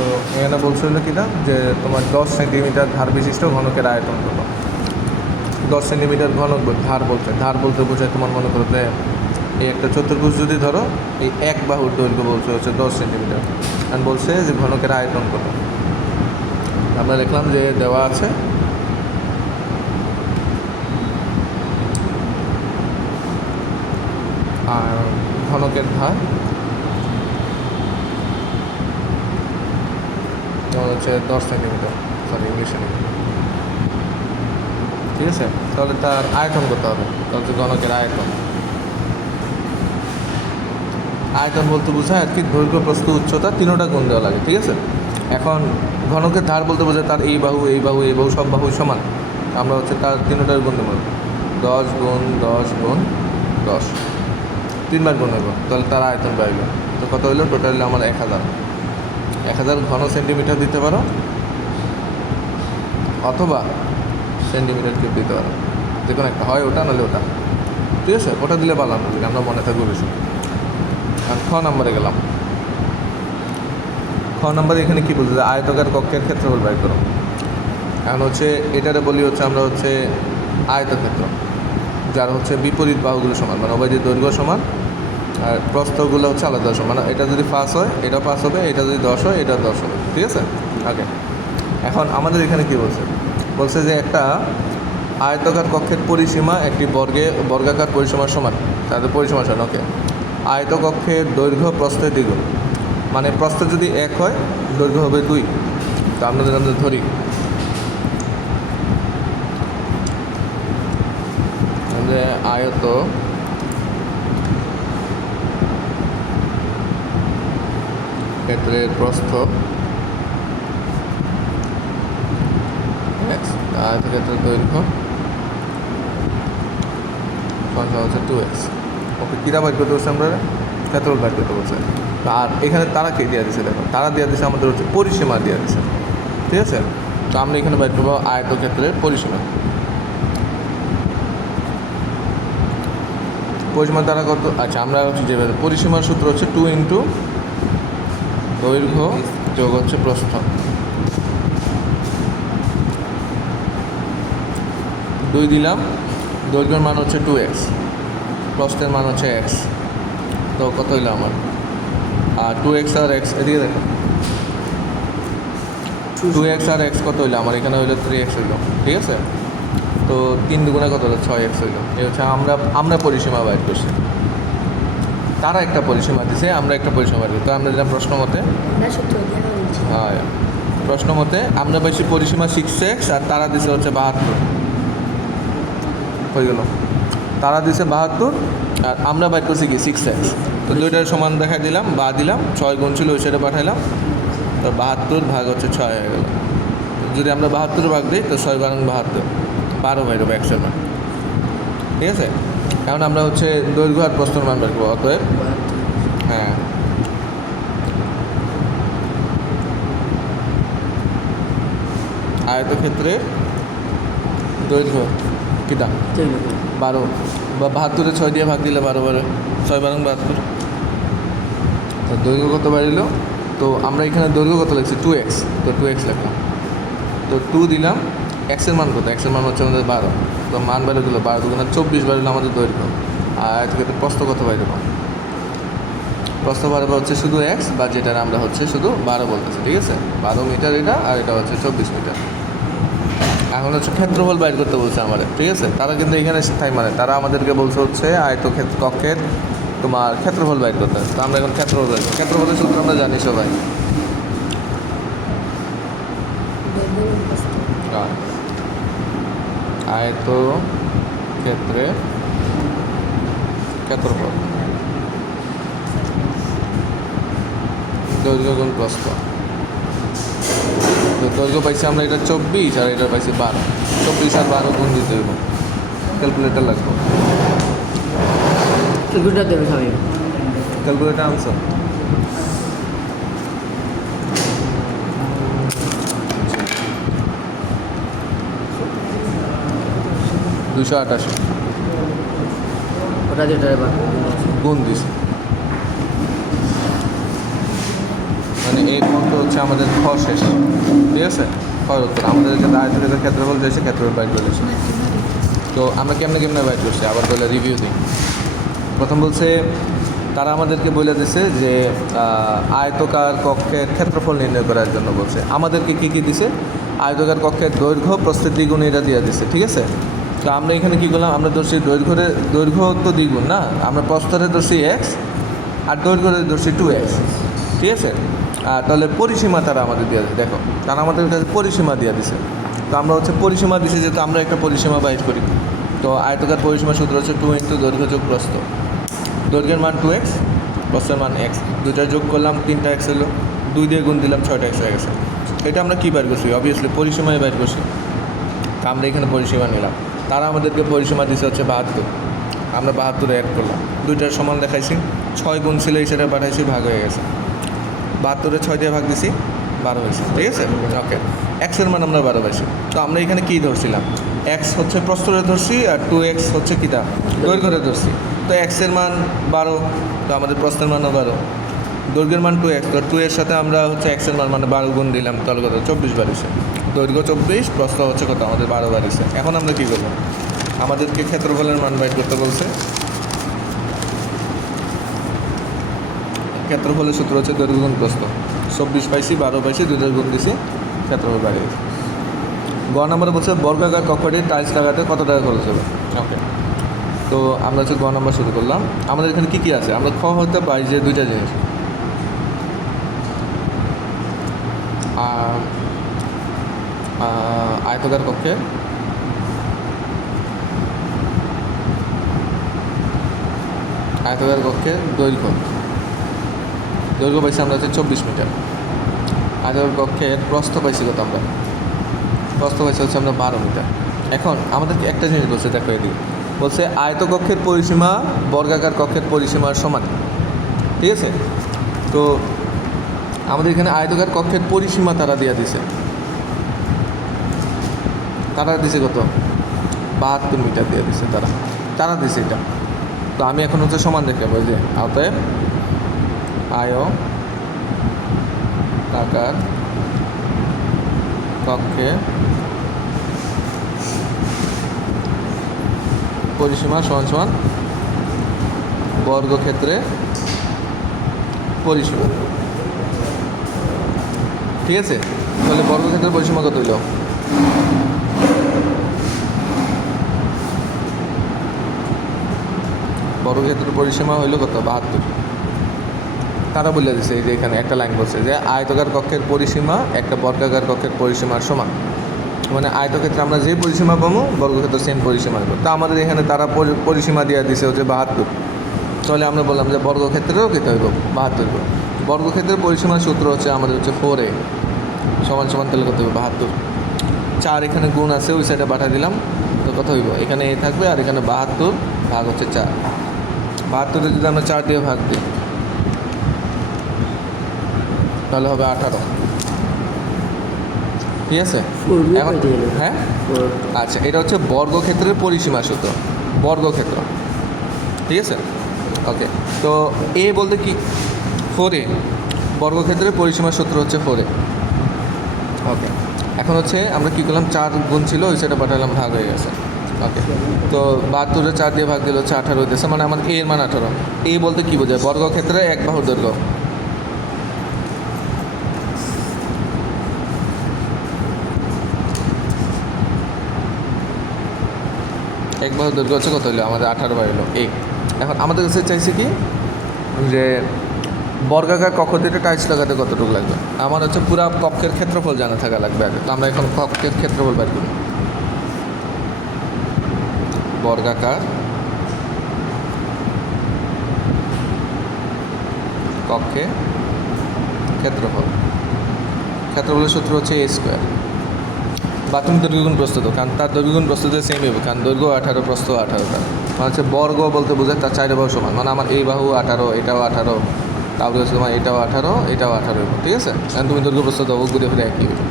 তো এখানে বলছিল কিনা যে তোমার 10 সেন্টিমিটার ধার বিশিষ্ট ঘনকের আয়তন কত। 10 সেন্টিমিটার ঘনক ধার বলতে বোঝায় তোমার মনে করো যে এই একটা চতুর্ভুজ যদি ধরো, এই এক বাহুর দৈর্ঘ্য বলছে হচ্ছে 10 সেন্টিমিটার, আর বলছে যে ঘনকের আয়তন কত। আমরা লিখলাম যে দেওয়া আছে আর ঘনকের ধার যেমন হচ্ছে 10 সেন্টিমিটার, সরি ইংলিশে নেই, ঠিক আছে। তাহলে তার আয়তন করতে হবে, তাহলে হচ্ছে ঘনকের আয়তন। আয়তন বলতে বোঝায় আর কি দৈর্ঘ্য, প্রস্থ, উচ্চতা তিনোটা গুণ দেওয়া লাগে, ঠিক আছে। এখন ঘনকের ধার বলতে বোঝায় তার এই বাহু এই বাহু এই বাহু সব বাহু সমান, আমরা হচ্ছে তার তিনোটার গুণ দেবো। 10 গুণ 10 গুণ 10, 3বার গুণ নেব, তাহলে তার আয়তন বাড়বে। তো কত হইলো টোটাল? আমার 1000 ঘন সেন্টিমিটার দিতে পারো অথবা সেন্টিমিটার কিউব দিতে পারো, যে কোনো একটা, হয় ওটা নাহলে ওটা, ঠিক আছে। ওটা দিলে ভালো না, আমরা মনে থাকবো বেশি। আর খ নম্বরে গেলাম। খ নম্বরে এখানে কী বলছে? আয়তকার কক্ষের ক্ষেত্রফল বের করো। এখন হচ্ছে এটারে বলি হচ্ছে আমরা হচ্ছে আয়তক্ষেত্র, যার হচ্ছে বিপরীত বাহুগুলো সমান, মানে উভয় দৈর্ঘ্য সমান আর প্রস্থগুলো হচ্ছে আলাদা সমান। মানে এটা যদি 5 হয় এটা 5 হবে, এটা যদি 10 হয় এটা 10 হবে, ঠিক আছে। ওকে, এখন আমাদের এখানে কী বলছে যে একটা আয়তকার কক্ষের পরিসীমা একটি বর্গাকার পরিসীমার সমান, তাদের পরিসীমা সমান। ওকে, আয়তকক্ষের দৈর্ঘ্য প্রস্থের দ্বিগুণ, মানে প্রস্থ যদি 1 হয় দৈর্ঘ্য হবে 2। তো আমরা ধরি যে আয়ত ক্ষেত্রের প্রস্থ x, আয়তক্ষেত্রের দৈর্ঘ্য সংখ্যা হচ্ছে 2x। ওকে, কীরা বাইর করতে বলছে? আমরা ক্ষেত্রফল বাইর করতে বলছে। আর এখানে তারা কে দিয়ে দিচ্ছে? দেখো, তারা দিয়ে দিচ্ছে আমাদের হচ্ছে পরিসীমা দিয়ে দিচ্ছে, ঠিক আছে। তো আমরা এখানে বাইর করবো আয়তক্ষেত্রের পরিসীমা। পরিসীমা দ্বারা কত? আচ্ছা, আমরা হচ্ছে যে পরিসীমার সূত্র হচ্ছে 2 ইন্টু দৈর্ঘ্য যোগ হচ্ছে প্রস্থ। 2 দিলাম, দৈর্ঘ্যের মান হচ্ছে 2x, প্রস্থের মান হচ্ছে x। তো কত হইলো আমার? আর 2x আর x, এদিকে দেখো, 2x আর x কত হইলো আমার? এখানে হইলো 3x হইলো, ঠিক আছে। তো 3 দুগুণে কত হলো? 6x হইলো। এই হচ্ছে আমরা পরিসীমা বাইর করছি। তারা একটা পরিসীমা দিছে, আমরা একটা পরিসীমা বাইর করছি। তো আমরা যেটা প্রশ্ন মতে, হ্যাঁ, প্রশ্ন মতে আমরা পাইছি পরিসীমা 6x আর তারা দিছে হচ্ছে 72, হয়ে গেল। তারা দিছে 72 আর আমরা বাইর করছি কি 6x। তো দুইটার সমান দেখাই দিলাম, বা দিলাম, 6 গুণ ছিল ওই সাইডে পাঠাইলাম, তো 72 ভাগ হচ্ছে 6 হয়ে গেল। যদি আমরা 72 ভাগ দিই তো 6 বারং 72, 12 বাইর হবে 100 মান, ঠিক আছে। কারণ আমরা হচ্ছে দৈর্ঘ্য আর প্রস্থের মান বের করবো, অতএব হ্যাঁ আয়তক্ষেত্রে দৈর্ঘ্য কিটা 12, বা 72-এ 6 দিয়ে ভাগ দিলে 12 বারে, 6 বারং 72। তো দৈর্ঘ্য কত বাড়িল? তো আমরা এখানে দৈর্ঘ্য কত লিখছি? 2x, তো 2x লিখলাম। তো 2 দিলাম, এক্সের মান কত? এক্সের মান হচ্ছে আমাদের 12, তো মান বেড়ে দিল 12 দুগুণে 24 বাড়িল আমাদের দৈর্ঘ্য। আর আয়তক্ষেত্রে প্রস্থ কত বাইরে দেবো? প্রস্থ বাড়বে হচ্ছে শুধু x, বা যেটা আমরা হচ্ছে শুধু 12 বলতেছি, ঠিক আছে। 12 মিটার এটা, আর এটা হচ্ছে 24 মিটার। এখন হচ্ছে ক্ষেত্রফল বাইর করতে বলছে আমাদের, ঠিক আছে। তারা কিন্তু এখানে স্থায়ী, মানে তারা আমাদেরকে বলছে হচ্ছে কক্ষের তোমার ক্ষেত্রফল বাইর করতে হবে। তো আমরা এখন ক্ষেত্রফল বাইর করব। ক্ষেত্রফলের সূত্র আমরা জানি সবাই, আয়ত ক্ষেত্রে ক্ষেত্রফল দৈর্ঘ্য গুণ প্রস্থ। তো দৈর্ঘ্য পাইছি আমরা এটা 24 আর এটা পাইছি 12, 24 আর 12 গুণ দিতে হইব। ক্যালকুলেটার লাগবে, ক্যালকুলেটার দেবে সবাই। ক্যালকুলেটার আনসার 288, ওটা যেটা এবার গুণ দিছে, মানে এর মধ্যে হচ্ছে আমাদের খ শেষ, ঠিক আছে। খয়ের উত্তর আমাদের যে আয়তক্ষেত্রের ক্ষেত্রফল দিয়েছে, ক্ষেত্রফল বাইর করেছে। তো আমরা কেমনে বাইর করছি আবার বলে রিভিউ দিই। প্রথম বলছে তারা আমাদেরকে বলে দিছে যে আয়তকার কক্ষের ক্ষেত্রফল নির্ণয় করার জন্য বলছে। আমাদেরকে কী দিছে? আয়তকার কক্ষের দৈর্ঘ্য প্রস্থের দ্বিগুণ এটা দিয়ে দিছে, ঠিক আছে। তো আমরা এখানে কী করলাম, আমরা ধরছি দৈর্ঘ্য তো দ্বিগুণ না, আমরা প্রস্থরে ধরছি x আর দৈর্ঘ্যে ধরছি 2x, ঠিক আছে। আর তাহলে পরিসীমা তারা আমাদের দিয়ে দিচ্ছে, দেখো তারা আমাদের কাছে পরিসীমা দিয়ে দিছে। তো আমরা হচ্ছে পরিসীমা দিছে, যেহেতু আমরা একটা পরিসীমা বাইর করি। তো আয়তকার পরিসীমা সূত্র হচ্ছে 2 × দৈর্ঘ্য যোগ প্রস্থ। দৈর্ঘ্যের মান 2x, প্রস্থের মান x, দুইটা যোগ করলাম 3টা x হলো, 2 দিয়ে গুণ দিলাম 6টা x হয়ে গেছে। এটা আমরা কী বাইর করছি? অবভিয়াসলি পরিসীমায় বাইর করছি। তো আমরা এখানে পরিসীমা নিলাম। তারা আমাদেরকে পরিসীমা দিচ্ছে হচ্ছে 72, আমরা 72 অ্যাড করলাম, দুইটার সমান দেখাইছি, 6 গুণ ছিল সেটা পাঠাইছি, ভাগ হয়ে গেছে। 72-এ 6 দিয়ে ভাগ দিছি, 12 হয়েছে, ঠিক আছে। ওকে, এক্সের মান আমরা 12 পাইছি। তো আমরা এখানে কী ধরছিলাম? x হচ্ছে প্রস্থরে ধরছি আর 2x হচ্ছে কীটা দৈর্ঘ্যে ধরছি। তো এক্সের মান 12, তো আমাদের প্রস্থের মানও 12। দৈর্ঘ্যের মান 2x, তো 2 এর সাথে আমরা হচ্ছে এক্সের মান মানে 12 গুণ দিলাম, তাহলে কত? 24 বাড়িয়েছে। দৈর্ঘ্য 24, প্রস্থ হচ্ছে কত? আমাদের 12 বাড়িয়েছে। এখন আমরা কী করবো? আমাদেরকে ক্ষেত্রফলের মান বাইর করতে বলছে। ক্ষেত্রফলের সূত্র হচ্ছে দৈর্ঘ্য গুণ প্রস্থ। 24 পাইছি, 12 পাইছি, 2 গুণ দিছি, ক্ষেত্রফল বাড়িয়ে গেছে। গ নম্বরে বলছে বর্গাকার কক্ষটির টাইলস লাগাতে কত টাকা খরচ হবে। ওকে, তো আমরা হচ্ছে গ নম্বর শুরু করলাম। আমাদের এখানে কী কী আছে? আমরা খ হতে পাই যে দুইটা জিনিস, আয়তকার কক্ষের দৈর্ঘ্য পাইছি আমরা হচ্ছে 24 মিটার। আয়তকার কক্ষের প্রস্থ পাইছি কত? আমরা প্রস্থ পাইছি হচ্ছে আমরা 12 মিটার। এখন আমাদেরকে একটা জিনিস বলছে, দেখো এদিকে বলছে আয়তকক্ষের পরিসীমা বর্গাকার কক্ষের পরিসীমার সমান, ঠিক আছে। তো আমাদের এখানে আয়তকার কক্ষের পরিসীমা তারা দিয়ে দিছে, তারা দিছে কত? 72 মিটার দিয়ে দিছে তারা দিছে এটা। তো আমি এখন হচ্ছে সমান দেখে বলি যে অতএব আয়তাকার কক্ষের পরিসীমা সমান বর্গক্ষেত্রে পরিসীমা, ঠিক আছে। তাহলে বর্গক্ষেত্রের পরিসীমা কত হইল? বর্গক্ষেত্রের পরিসীমা হইল কত? 72। তারা বলে দিছে এই যে এখানে একটা লাইন বলছে যে আয়তকার কক্ষের পরিসীমা একটা বর্গাকার কক্ষের পরিসীমার সমান, মানে আয়তক্ষেত্রে আমরা যে পরিসীমা পাবো বর্গক্ষেত্র সেম পরিসীমা পাবো। তা আমাদের এখানে তারা পরিসীমা দিয়ে দিছে হচ্ছে 72। তাহলে আমরা বললাম যে বর্গক্ষেত্রেও কত হইব? 72। বর্গক্ষেত্রের পরিসীমার সূত্র হচ্ছে আমাদের হচ্ছে 4a সমান তাহলে কত হইব? 72। 4 এখানে গুণ আছে, ওই সাইডে পাঠা দিলাম, তো কত হইব? এখানে a থাকবে আর এখানে 72 ভাগ হচ্ছে 4। 72-এ যদি আমরা 4 দিয়ে ভাগ দিই তাহলে হবে 18, ঠিক আছে। এখন হ্যাঁ, আচ্ছা, এটা হচ্ছে বর্গক্ষেত্রের পরিসীমা সূত্র, বর্গক্ষেত্র, ঠিক আছে। ওকে, তো এ বলতে কি 4a, বর্গক্ষেত্রের পরিসীমা সূত্র হচ্ছে 4a। ওকে, এখন হচ্ছে আমরা কী করলাম? 4 গুণ ছিল, ওই সাইডে পাঠালাম, ভাগ হয়ে গেছে। ওকে, তো 72-এ 4 দিয়ে ভাগ দিলে হচ্ছে 18 হইতেছে, মানে আমার এর মান 18। এ বলতে কী বোঝায়? বর্গক্ষেত্রে এক বাহুর দৈর্ঘ্য। এক বাহুর দৈর্ঘ্য হচ্ছে কত হইলো? আমাদের 18 বার হলো এই। এখন আমাদের কাছে চাইছে কি যে বর্গাকার কক্ষ থেকে টাইলস লাগাতে কতটুকু লাগবে। আমার হচ্ছে পুরো কক্ষের ক্ষেত্রফল জানা থাকা লাগবে আগে। তো আমরা এখন কক্ষের ক্ষেত্রফল বের করি। বর্গাকার কক্ষে ক্ষেত্রফলের সূত্র হচ্ছে a স্কোয়ার, বা তুমি দৈর্ঘ্য গুণ প্রস্থ দাও, কারণ তার দৈর্ঘ্য গুণ প্রস্থ সেম হবে, কারণ দৈর্ঘ্য 18, প্রস্থ 18টা, মানে হচ্ছে বর্গ বলতে বোঝায় তার 4 বাহু সমান, মানে আমার এই বাহু 18, এটাও 18, তারপরে হচ্ছে তোমার এটাও 18, এটাও 18 হবে, ঠিক আছে। কারণ তুমি দৈর্ঘ্য প্রস্থ দাও, ঘুরে ফিরে একই হবে।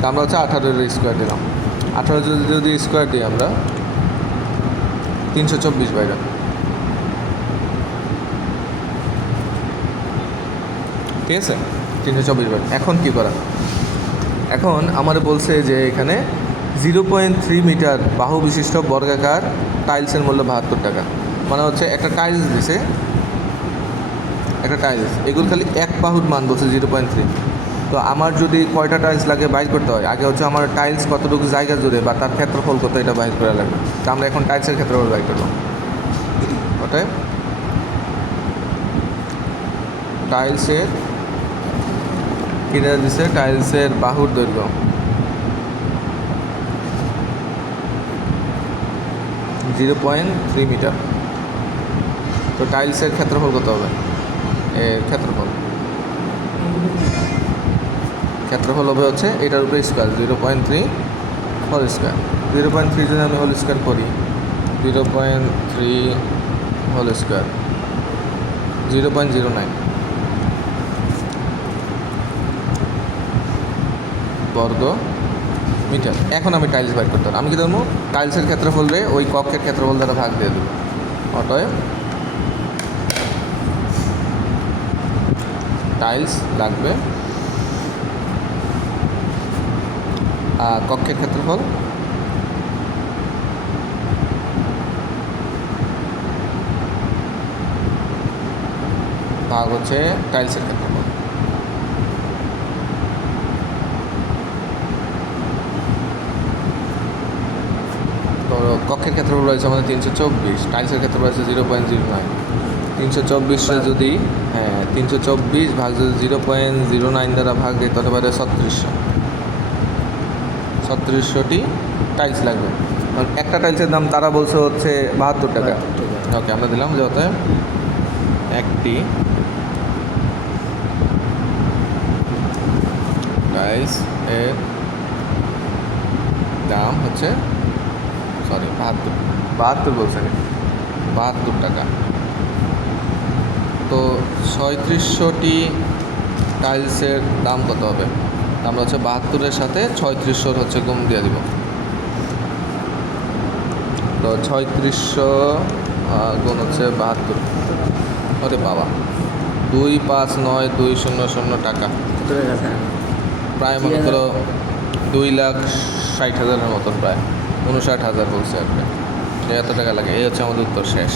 তো আমরা হচ্ছে 18-এর স্কোয়ার দিলাম। 18 যদি স্কোয়ার দিই আমরা 324 বাইরে, ঠিক আছে। 324 বার। এখন কি করা? এখন আমার বলছে যে এখানে 0.3 মিটার বাহু বিশিষ্ট বর্গাকার টাইলসের মূল্য 72 টাকা। মানে হচ্ছে একটা টাইলস দিছে, একটা টাইলস, এগুলো খালি এক বাহুর মান বলছে 0.3। তো আমার যদি কয়টা টাইলস লাগে বাইর করতে হয়, আগে হচ্ছে আমার টাইলস কতটুকু জায়গা জুড়ে বা তার ক্ষেত্রফল কত এটা বাইর করা লাগবে। তো আমরা এখন টাইলসের ক্ষেত্রফল বাইর করবো। ওটাই টাইলসের কিনে দিছে, টাইলসের বাহুর দৈর্ঘ্য 0.3 মিটার। তো টাইলসের ক্ষেত্রফল কত হবে? এর ক্ষেত্রফল হবে হচ্ছে এটার উপরে স্কোয়ার 0.3 হোল স্কোয়ার। 0.3 যদি আমি হোল স্কোয়ার করি, 0.3 হোল স্কোয়ার 0.09 বর্গ মিটার। এখন আমি টাইলস বাইর করতে পারি। আমি কি ধরবো? টাইলসের ক্ষেত্রফল রে ওই কক্ষের ক্ষেত্রফল দ্বারা ভাগ দিয়ে দেবো। অতএব টাইলস লাগবে কক্ষের ক্ষেত্রফল ভাগ হচ্ছে টাইলসের ক্ষেত্রফল। তো কক্ষের ক্ষেত্রফল রয়েছে আমাদের 324, টাইলসের ক্ষেত্রফল রয়েছে 0.09। 324 যদি 324 ভাগ যদি 0.09 দ্বারা ভাগ দিই তাহলে পারে 3600টি টাইলস লাগবে। একটা টাইলসের দাম তারা বলছে হচ্ছে 72 টাকা। ওকে, আমরা দিলাম যে হতে একটি টাইলস এর দাম হচ্ছে 72 বলছে 72 টাকা। তো 3600টি টাইলসের দাম কত হবে? আমরা হচ্ছে 72-এর সাথে 3600 হচ্ছে গুণ দিয়ে দিব। তো 3600 গুণ হচ্ছে 72। ওরে বাবা, 259200 টাকা, প্রায় মনে করো 2,60,000-এর মতন, প্রায় 59,000 বলছে আপনি। এত টাকা লাগে। এই হচ্ছে আমাদের উত্তর শেষ।